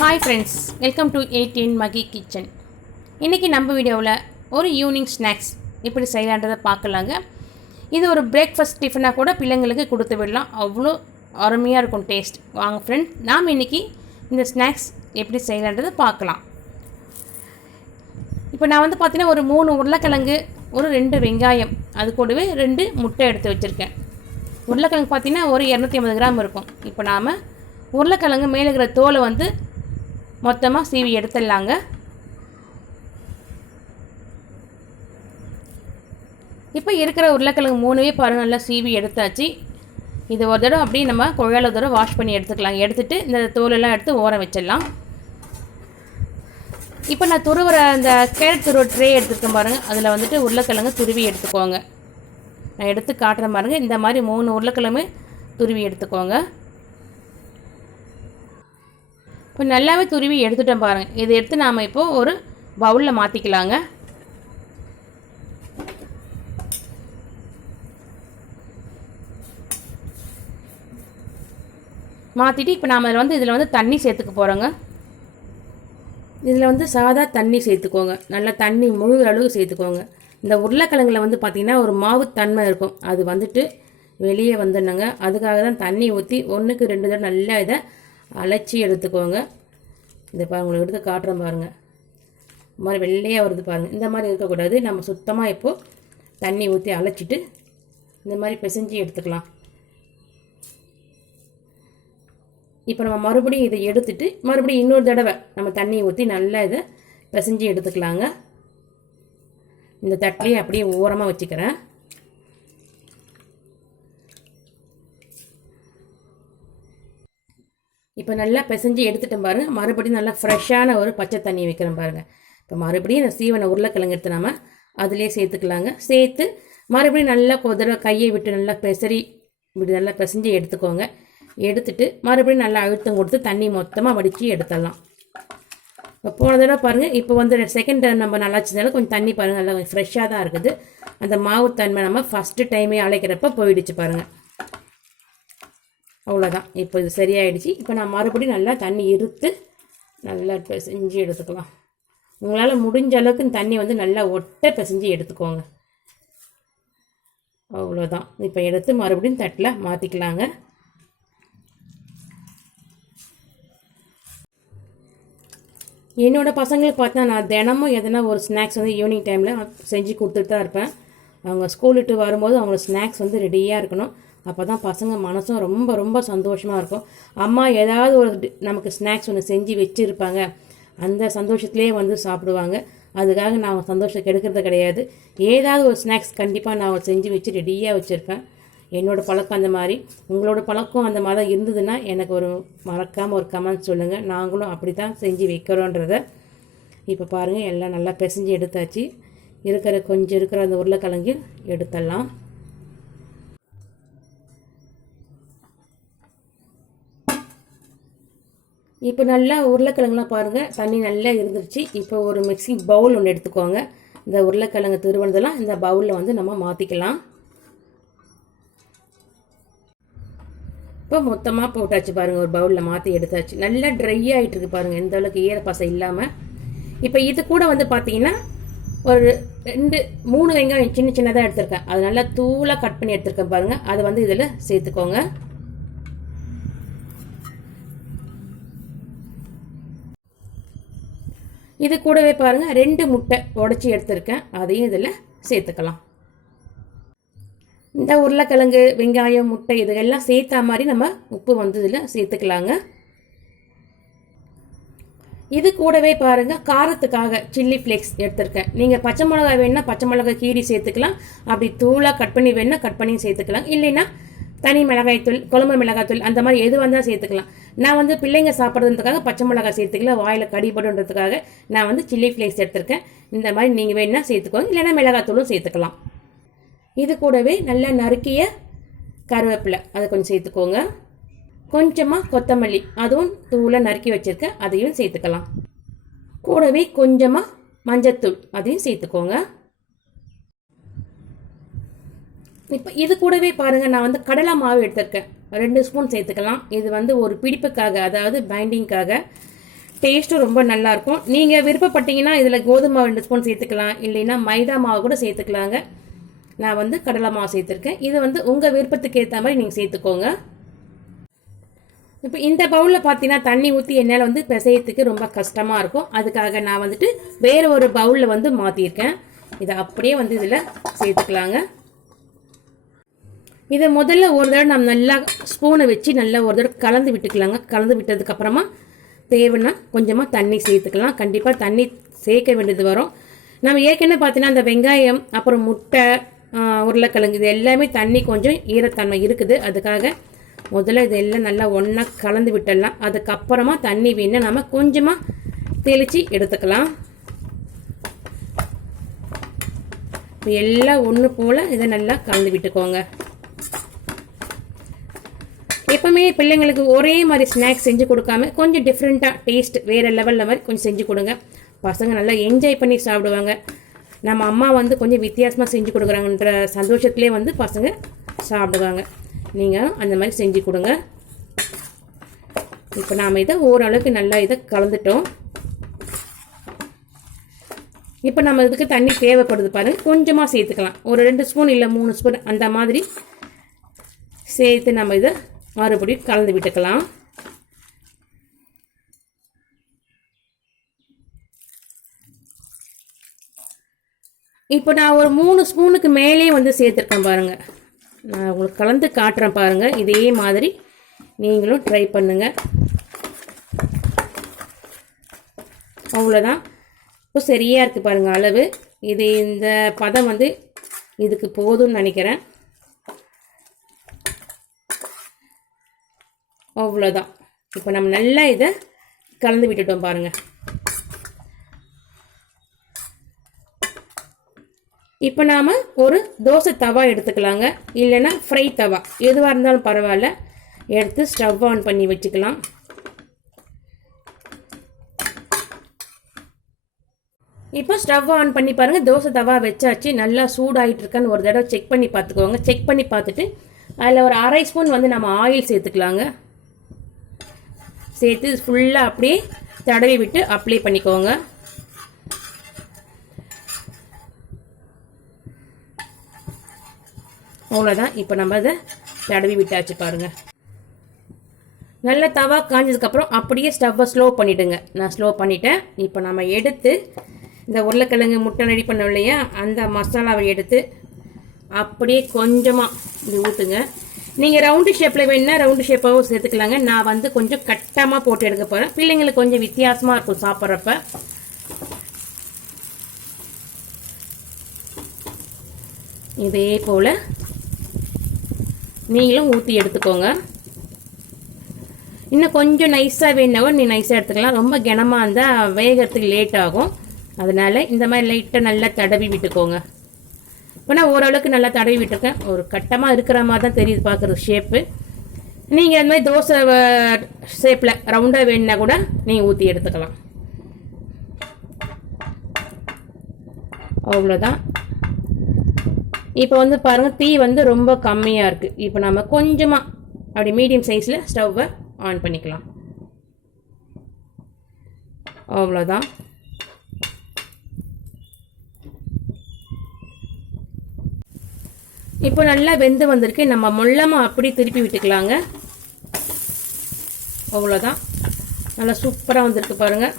Hi friends welcome to eighteen Magi kitchen இன்றைக்கி நம்ம வீடியோவில் ஒரு ஈவினிங் ஸ்நாக்ஸ் எப்படி செய்யலான்றதை பார்க்கலாங்க. இது ஒரு பிரேக்ஃபாஸ்ட் டிஃபனாக கூட பிள்ளைங்களுக்கு கொடுத்து விடலாம். அவ்வளோ அருமையாக இருக்கும் டேஸ்ட் வாங்க ஃப்ரெண்ட் நாம் இன்றைக்கி இந்த ஸ்நாக்ஸ் எப்படி செய்யலான்றதை பார்க்கலாம். இப்போ நான் வந்து பார்த்தீங்கன்னா ஒரு மூணு உருளைக்கிழங்கு ஒரு ரெண்டு வெங்காயம் அது கூடவே ரெண்டு முட்டை எடுத்து வச்சுருக்கேன். உருளைக்கிழங்கு பார்த்தீங்கன்னா ஒரு இரநூத்தி ஐம்பது கிராம் இருக்கும். இப்போ நாம் உருளைக்கிழங்கு மேலே இருக்கிற தோலை வந்து மொத்தமாக சீவி எடுத்துடலாங்க. இப்போ இருக்கிற உருளைக்கிழங்கு மூணுவே பாருங்கள் நல்லா சீவி எடுத்தாச்சு. இது ஒரு தடவை அப்படியே நம்ம குழாயில் தடவை வாஷ் பண்ணி எடுத்துக்கலாம் எடுத்துகிட்டு இந்த தோலெல்லாம் எடுத்து ஓரம் வச்சிடலாம். இப்போ நான் துருவுற அந்த கேரட் துருவ ட்ரே எடுத்துருக்கேன் பாருங்கள் அதில் வந்துட்டு உருளைக்கிழங்கு துருவி எடுத்துக்கோங்க. நான் எடுத்து காட்டுறேன் பாருங்கள் இந்த மாதிரி மூணு உருளைக்கிழங்கு துருவி எடுத்துக்கோங்க. இப்போ நல்லாவே துருவி எடுத்துட்டோம் பாருங்கள் இதை எடுத்து நாம் இப்போது ஒரு பவுலில் மாற்றிக்கலாங்க மாற்றிட்டு இப்போ நாம் அதில் வந்து இதில் வந்து தண்ணி சேர்த்துக்க போகிறோங்க இதில் வந்து சாதா தண்ணி சேர்த்துக்கோங்க. நல்லா தண்ணி முழுகிற அளவுக்கு சேர்த்துக்கோங்க. இந்த உருளைக்கிழங்குல வந்து பார்த்திங்கன்னா ஒரு மாவு தன்மை இருக்கும். அது வந்துட்டு வெளியே வந்துடணுங்க. அதுக்காக தான் தண்ணி ஊற்றி ஒன்றுக்கு ரெண்டு தடவை நல்லா இதை அலைச்சி எடுத்துக்கோங்க. இந்த பாருங்க உங்களுக்கு எடுத்து காட்டுறோம் பாருங்கள் இந்த மாதிரி வெள்ளையாக வருது பாருங்கள் இந்த மாதிரி இருக்கக்கூடாது. நம்ம சுத்தமாக இப்போது தண்ணி ஊற்றி அலைச்சிட்டு இந்த மாதிரி பிசைஞ்சு எடுத்துக்கலாம். இப்போ நம்ம மறுபடியும் இதை எடுத்துட்டு மறுபடியும் இன்னொரு தடவை நம்ம தண்ணியை ஊற்றி நல்லா இதை பிசைஞ்சு எடுத்துக்கலாங்க. இந்த தட்டிலையும் அப்படியே ஓரமாக வச்சுக்கிறேன். இப்போ நல்லா பிசைஞ்சு எடுத்துட்டேன் பாருங்கள் மறுபடியும் நல்லா ஃப்ரெஷ்ஷான ஒரு பச்சை தண்ணி வைக்கிறேன் பாருங்கள் இப்போ மறுபடியும் இந்த சீவனை உருளைக்கிழங்கு எடுத்து நம்ம அதிலே சேர்த்துக்கலாங்க. சேர்த்து மறுபடியும் நல்லா குதிரை கையை விட்டு நல்லா பெசரி இப்படி நல்லா பிசைஞ்சு எடுத்துக்கோங்க. எடுத்துட்டு மறுபடியும் நல்லா அழுத்தம் கொடுத்து தண்ணி மொத்தமாக வடித்து எடுத்துடலாம். இப்போ போன தடவை பாருங்கள் இப்போ வந்து செகண்ட் டைம் நம்ம நல்லா வச்சதுனால கொஞ்சம் தண்ணி பாருங்கள் நல்லா கொஞ்சம் ஃப்ரெஷ்ஷாக தான் இருக்குது. அந்த மாவு தன்மை நம்ம ஃபஸ்ட்டு டைமே அழைக்கிறப்ப போயிடுச்சு பாருங்கள் அவ்வளோதான் இப்போ இது சரியாயிடுச்சு. இப்போ நான் மறுபடியும் நல்லா தண்ணி இருத்து நல்லா பிசைஞ்சு எடுத்துக்கலாம். உங்களால் முடிஞ்ச அளவுக்கு தண்ணி வந்து நல்லா ஒட்ட பிசைஞ்சு எடுத்துக்கோங்க. அவ்வளோதான் இப்போ எடுத்து மறுபடியும் தட்டில் மாற்றிக்கலாங்க என்னோடய பசங்களுக்கு பார்த்தா நான் தினமும் எதனா ஒரு ஸ்நாக்ஸ் வந்து ஈவினிங் டைமில் செஞ்சு கொடுத்துட்டு தான் இருப்பேன். அவங்க ஸ்கூல் விட்டு வரும்போது அவங்க ஸ்நாக்ஸ் வந்து ரெடியாக இருக்கணும். அப்போ தான் பசங்க மனசும் ரொம்ப ரொம்ப சந்தோஷமாக இருக்கும். அம்மா ஏதாவது ஒரு நமக்கு ஸ்நாக்ஸ் ஒன்று செஞ்சு வச்சுருப்பாங்க. அந்த சந்தோஷத்துலேயே வந்து சாப்பிடுவாங்க. அதுக்காக நான் சந்தோஷம் கெடுக்கிறது கிடையாது. ஏதாவது ஒரு ஸ்நாக்ஸ் கண்டிப்பாக நான் செஞ்சு வச்சு ரெடியாக வச்சுருப்பேன். என்னோடய பழக்கம் அந்த மாதிரி. உங்களோட பழக்கம் அந்த மாதிரி தான் இருந்ததுன்னா எனக்கு ஒரு மறக்காமல் ஒரு கமெண்ட் சொல்லுங்கள் நாங்களும் அப்படி தான் செஞ்சு வைக்கிறோன்றத இப்போ பாருங்கள் எல்லாம் நல்லா பிசைஞ்சு எடுத்தாச்சு. இருக்கிற கொஞ்சம் இருக்கிற அந்த உருளைக்கிழங்கு எடுத்துடலாம். இப்போ நல்லா உருளைக்கிழங்குலாம் பாருங்கள் தண்ணி நல்லா இருந்துருச்சு. இப்போ ஒரு மிக்சி பவுல் ஒன்று எடுத்துக்கோங்க. இந்த உருளைக்கிழங்கு திருவனதெல்லாம் இந்த பவுலில் வந்து நம்ம மாற்றிக்கலாம் இப்போ மொத்தமாக போட்டாச்சு பாருங்கள் ஒரு பவுலில் மாற்றி எடுத்தாச்சு. நல்லா ட்ரை ஆகிட்டு இருக்கு பாருங்கள் எந்த அளவுக்கு ஈரப்பாசை இல்லாமல் இப்போ இது கூட வந்து பார்த்தீங்கன்னா ஒரு ரெண்டு மூணு வெங்காயம் சின்ன சின்னதாக எடுத்திருக்கேன். அது நல்லா தூளாக கட் பண்ணி எடுத்திருக்கேன் பாருங்கள் அதை வந்து இதில் சேர்த்துக்கோங்க. இது கூடவே பாருங்கள் ரெண்டு முட்டை உடச்சி எடுத்திருக்கேன். அதையும் இதில் சேர்த்துக்கலாம். இந்த உருளைக்கிழங்கு வெங்காயம் முட்டை இதெல்லாம் சேர்த்தா மாதிரி நம்ம உப்பு வந்து இதில் சேர்த்துக்கலாங்க. இது கூடவே பாருங்கள் காரத்துக்காக சில்லி ஃப்ளேக்ஸ் எடுத்திருக்கேன். நீங்கள் பச்சை மிளகாய் வேணுன்னா பச்சை மிளகாய் கீரி சேர்த்துக்கலாம். அப்படி தூளாக கட் பண்ணி வேணுன்னா கட் பண்ணி சேர்த்துக்கலாம். இல்லைன்னா தனி மிளகாய்த்தூள் குழம்பு மிளகாத்தூள் அந்த மாதிரி எது வந்தால் சேர்த்துக்கலாம். நான் வந்து பிள்ளைங்க சாப்பிட்றதுக்காக பச்சை மிளகாய் சேர்த்துக்கல வாயில் கடிபடுன்றதுக்காக நான் வந்து சில்லி ஃப்ளேக்ஸ் எடுத்திருக்கேன். இந்த மாதிரி நீங்கள் வேணுன்னா சேர்த்துக்கோங்க இல்லைன்னா மிளகாத்தூளும் சேர்த்துக்கலாம். இது கூடவே நல்லா நறுக்கிய கருவேப்பிலை அதை கொஞ்சம் சேர்த்துக்கோங்க. கொஞ்சமாக கொத்தமல்லி அதுவும் தூளை நறுக்கி வச்சுருக்கேன் அதையும் சேர்த்துக்கலாம். கூடவே கொஞ்சமாக மஞ்சத்தூள் அதையும் சேர்த்துக்கோங்க. இப்போ இது கூடவே பாருங்கள் நான் வந்து கடலை மாவு எடுத்திருக்கேன். ரெண்டு ஸ்பூன் சேர்த்துக்கலாம். இது வந்து ஒரு பிடிப்புக்காக அதாவது பைண்டிங்காக டேஸ்ட்டும் ரொம்ப நல்லாயிருக்கும் நீங்கள் விருப்பப்பட்டீங்கன்னா இதில் கோதுமை மாவு ரெண்டு ஸ்பூன் சேர்த்துக்கலாம். இல்லைன்னா மைதா மாவு கூட சேர்த்துக்கலாங்க. நான் வந்து கடலை மாவு சேர்த்துருக்கேன். இது வந்து உங்கள் விருப்பத்துக்கு ஏற்ற மாதிரி நீங்கள் சேர்த்துக்கோங்க. இப்போ இந்த பவுலில் பார்த்தீங்கன்னா தண்ணி ஊற்றி என்னால் வந்து பிசையத்துக்கு ரொம்ப கஷ்டமாக இருக்கும். அதுக்காக நான் வந்துட்டு வேறு ஒரு பவுலில் வந்து மாற்றிருக்கேன் இதை அப்படியே வந்து இதில் சேர்த்துக்கலாங்க. இதை முதல்ல ஒரு தடவை நம்ம நல்லா ஸ்பூனை வச்சு நல்லா ஒரு தடவை கலந்து விட்டுக்கலாங்க. கலந்து விட்டதுக்கப்புறமா தேவைன்னா கொஞ்சமாக தண்ணி சேர்த்துக்கலாம். கண்டிப்பாக தண்ணி சேர்க்க வேண்டியது வரும். நம்ம ஏற்கனவே பார்த்தீங்கன்னா அந்த வெங்காயம் அப்புறம் முட்டை உருளைக்கிழங்கு இது எல்லாமே தண்ணி கொஞ்சம் ஈரத்தன்மை இருக்குது. அதுக்காக முதல்ல இதெல்லாம் நல்லா ஒன்றா கலந்து விட்டுடலாம். அதுக்கப்புறமா தண்ணி வேணால் நம்ம கொஞ்சமாக தெளித்து எடுத்துக்கலாம். எல்லாம் ஒன்று போல் இதை நல்லா கலந்து விட்டுக்கோங்க. எப்பவுமே பிள்ளைங்களுக்கு ஒரே மாதிரி ஸ்நாக்ஸ் செஞ்சு கொடுக்காம கொஞ்சம் டிஃப்ரெண்ட்டாக டேஸ்ட் வேறு லெவலில் மாதிரி கொஞ்சம் செஞ்சு கொடுங்க. பசங்க நல்லா என்ஜாய் பண்ணி சாப்பிடுவாங்க. நம்ம அம்மா வந்து கொஞ்சம் வித்தியாசமாக செஞ்சு கொடுக்குறாங்கன்ற சந்தோஷத்துலேயே வந்து பசங்க சாப்பிடுவாங்க. நீங்கள் அந்த மாதிரி செஞ்சு கொடுங்க. இப்போ நாம் இதை ஓரளவுக்கு நல்லா இதை கலந்துட்டோம். இப்போ நம்ம இதுக்கு தண்ணி தேவைப்படுது பாருங்கள் கொஞ்சமாக சேர்த்துக்கலாம். ஒரு ரெண்டு ஸ்பூன் இல்லை மூணு ஸ்பூன் அந்த மாதிரி சேர்த்து நம்ம இதை மறுபடியும் கலந்து விட்டுக்கலாம். இப்போ நான் ஒரு மூணு ஸ்பூனுக்கு மேலே வந்து சேர்த்துருக்கேன் பாருங்கள் நான் உங்களுக்கு கலந்து காட்டுறேன் பாருங்கள் இதே மாதிரி நீங்களும் ட்ரை பண்ணுங்கள் அவ்வளோதான் இப்போ சரியாக இருக்குது பாருங்கள் அளவு. இது இந்த பதம் வந்து இதுக்கு போதும்னு நினைக்கிறேன். அவ்வளோதான் இப்போ நம்ம நல்லா இதை கலந்து விட்டுட்டோம் பாருங்கள் இப்போ நாம் ஒரு தோசை தவா எடுத்துக்கலாங்க. இல்லைன்னா ஃப்ரை தவா. எதுவாக இருந்தாலும் பரவாயில்ல. எடுத்து ஸ்டவ் ஆன் பண்ணி வச்சுக்கலாம். இப்போ ஸ்டவ் ஆன் பண்ணி பாருங்கள் தோசை தவா வச்சாச்சு. நல்லா சூடாகிட்டு இருக்கான்னு ஒரு தடவை செக் பண்ணி பார்த்துக்கோங்க. செக் பண்ணி பார்த்துட்டு அதில் ஒரு அரை ஸ்பூன் வந்து நம்ம ஆயில் சேர்த்துக்கலாங்க. சேர்த்து ஃபுல்லாக அப்படியே தடவி விட்டு அப்ளை பண்ணிக்கோங்க. அவ்வளோதான் இப்போ நம்ம அதை தடவி விட்டாச்சு பாருங்கள் நல்ல தவா காஞ்சதுக்கப்புறம் அப்படியே ஸ்டவ்வை ஸ்லோ பண்ணிவிடுங்க நான் ஸ்லோ பண்ணிட்டேன். இப்போ நம்ம எடுத்து இந்த உருளைக்கிழங்கு முட்டை ரெடி பண்ணோம் இல்லையா? அந்த மசாலாவை எடுத்து அப்படியே கொஞ்சமாக இது ஊற்றுங்க நீங்கள் ரவுண்டு ஷேப்பில் வேணுன்னா ரவுண்டு ஷேப்பாகவும் சேர்த்துக்கலாங்க. நான் வந்து கொஞ்சம் கட்டமாக போட்டு எடுக்க போகிறேன் பிள்ளைங்களுக்கு கொஞ்சம் வித்தியாசமாக இருக்கும் சாப்பிட்றப்ப. இதே போல் நீங்களும் ஊற்றி எடுத்துக்கோங்க. இன்னும் கொஞ்சம் நைஸாக வேணாவும் நீ நைஸாக எடுத்துக்கலாம். ரொம்ப கனமாக இருந்தால் வேகிறதுக்கு லேட் ஆகும். அதனால் இந்த மாதிரி லைட்டாக நல்லா தடவி விட்டுக்கோங்க. இப்போ நான் ஓரளவுக்கு நல்லா தடவி விட்டுருக்கேன். ஒரு கட்டமாக இருக்கிற மாதிரி தான் தெரியுது பார்க்குறது ஷேப்பு நீங்கள் அந்த மாதிரி தோசை ஷேப்பில் ரவுண்டாக வேணுன்னா கூட நீங்கள் ஊற்றி எடுத்துக்கலாம். அவ்வளோதான் இப்போ வந்து பாருங்கள் தீ வந்து ரொம்ப கம்மியாக இருக்குது இப்போ நம்ம கொஞ்சமாக அப்படி மீடியம் சைஸில் ஸ்டவ்வை ஆன் பண்ணிக்கலாம். அவ்வளோதான் இப்போ நல்லா வெந்து வந்திருக்கு. நம்ம முள்ளமாக அப்படி திருப்பி விட்டுக்கலாங்க. அவ்வளோதான் நல்லா சூப்பராக வந்திருக்கு பாருங்கள்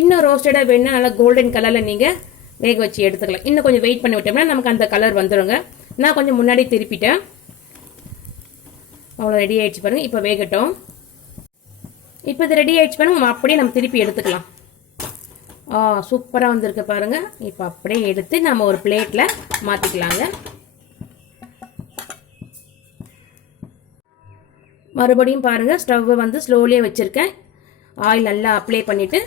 இன்னும் ரோஸ்டடாக வேணுன்னா நல்லா கோல்டன் கலரில் நீங்கள் வேக வச்சு எடுத்துக்கலாம். இன்னும் கொஞ்சம் வெயிட் பண்ணி விட்டோம்னா நமக்கு அந்த கலர் வந்துடுங்க நான் கொஞ்சம் முன்னாடி திருப்பிட்டேன். அவ்வளோ ரெடி ஆகிடுச்சு பாருங்கள் இப்போ வேகட்டும். இப்போ இது ரெடி ஆகிடுச்சு பாருங்கள் அப்படியே நம்ம திருப்பி எடுத்துக்கலாம். சூப்பராக வந்திருக்கு பாருங்கள் இப்போ அப்படியே எடுத்து நம்ம ஒரு பிளேட்டில் மாற்றிக்கலாங்க மறுபடியும் பாருங்கள் ஸ்டவ்வை வந்து ஸ்லோலியே வச்சுருக்கேன். ஆயில் நல்லா அப்ளை பண்ணிவிட்டு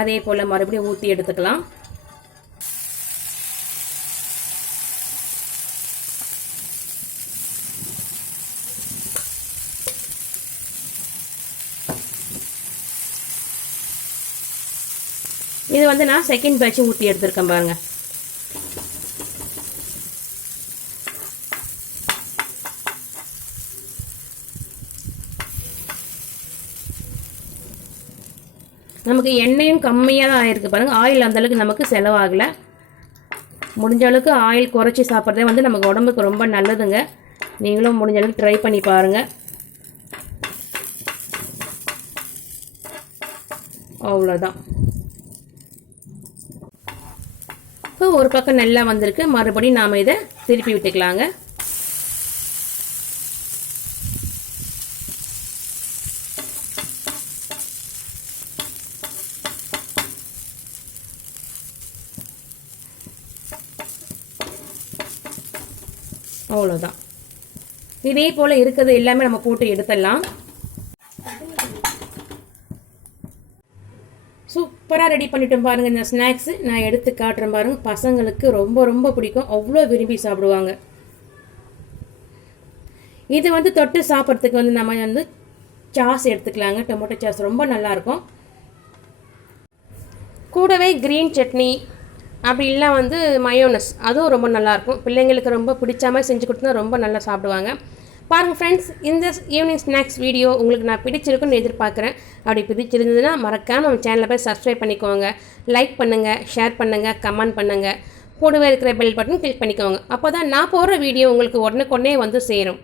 அதே போல் மறுபடியும் ஊற்றி எடுத்துக்கலாம். இது வந்து நான் செகண்ட் பேட்ச் ஊற்றி எடுத்திருக்கேன் பாருங்கள் நமக்கு எண்ணெயும் கம்மியாக தான் ஆயிருக்கு பாருங்கள் ஆயில் அந்தளவுக்கு நமக்கு செலவாகலை. முடிஞ்ச அளவுக்கு ஆயில் குறைச்சி சாப்பிட்றதே வந்து நமக்கு உடம்புக்கு ரொம்ப நல்லதுங்க. நீங்களும் முடிஞ்ச அளவுக்கு ட்ரை பண்ணி பாருங்கள் அவ்வளோதான் இப்போ ஒரு பக்கம் நல்லா வந்திருக்கு. மறுபடியும் நாம் இதை திருப்பி விட்டுக்கலாங்க. அவ்வளோதான் இதே போல் இருக்கிறது எல்லாமே நம்ம போட்டு எடுத்துடலாம். சூப்பராக ரெடி பண்ணிட்டோம் பாருங்கள் இந்த ஸ்நாக்ஸு நான் எடுத்து காட்டுறேன் பாருங்கள் பசங்களுக்கு ரொம்ப ரொம்ப பிடிக்கும். அவ்வளோ விரும்பி சாப்பிடுவாங்க. இது வந்து தொட்டு சாப்பிட்றதுக்கு வந்து நம்ம வந்து சாஸ் எடுத்துக்கலாங்க. டொமேட்டோ சாஸ் ரொம்ப நல்லாயிருக்கும். கூடவே க்ரீன் சட்னி அப்படி இல்லை வந்து மயோனஸ் அதுவும் ரொம்ப நல்லாயிருக்கும். பிள்ளைங்களுக்கு ரொம்ப பிடிச்ச மாதிரி செஞ்சு கொடுத்தா ரொம்ப நல்லா சாப்பிடுவாங்க. பாருங்கள் ஃப்ரெண்ட்ஸ் இந்த ஈவினிங் ஸ்நாக்ஸ் வீடியோ உங்களுக்கு நான் பிடிச்சிருக்குன்னு எதிர்பார்க்குறேன். அப்படி பிடிச்சிருந்ததுன்னா மறக்காமல் நம்ம சேனலை போய் சப்ஸ்கிரைப் பண்ணிக்கோங்க. லைக் பண்ணுங்கள் ஷேர் பண்ணுங்கள் கமெண்ட் பண்ணுங்கள் கூடவே இருக்கிற பெல் பட்டன் கிளிக் பண்ணிக்கோங்க. அப்போ தான் நான் போடுற வீடியோ உங்களுக்கு உடனுக்குடனே வந்து சேரும்.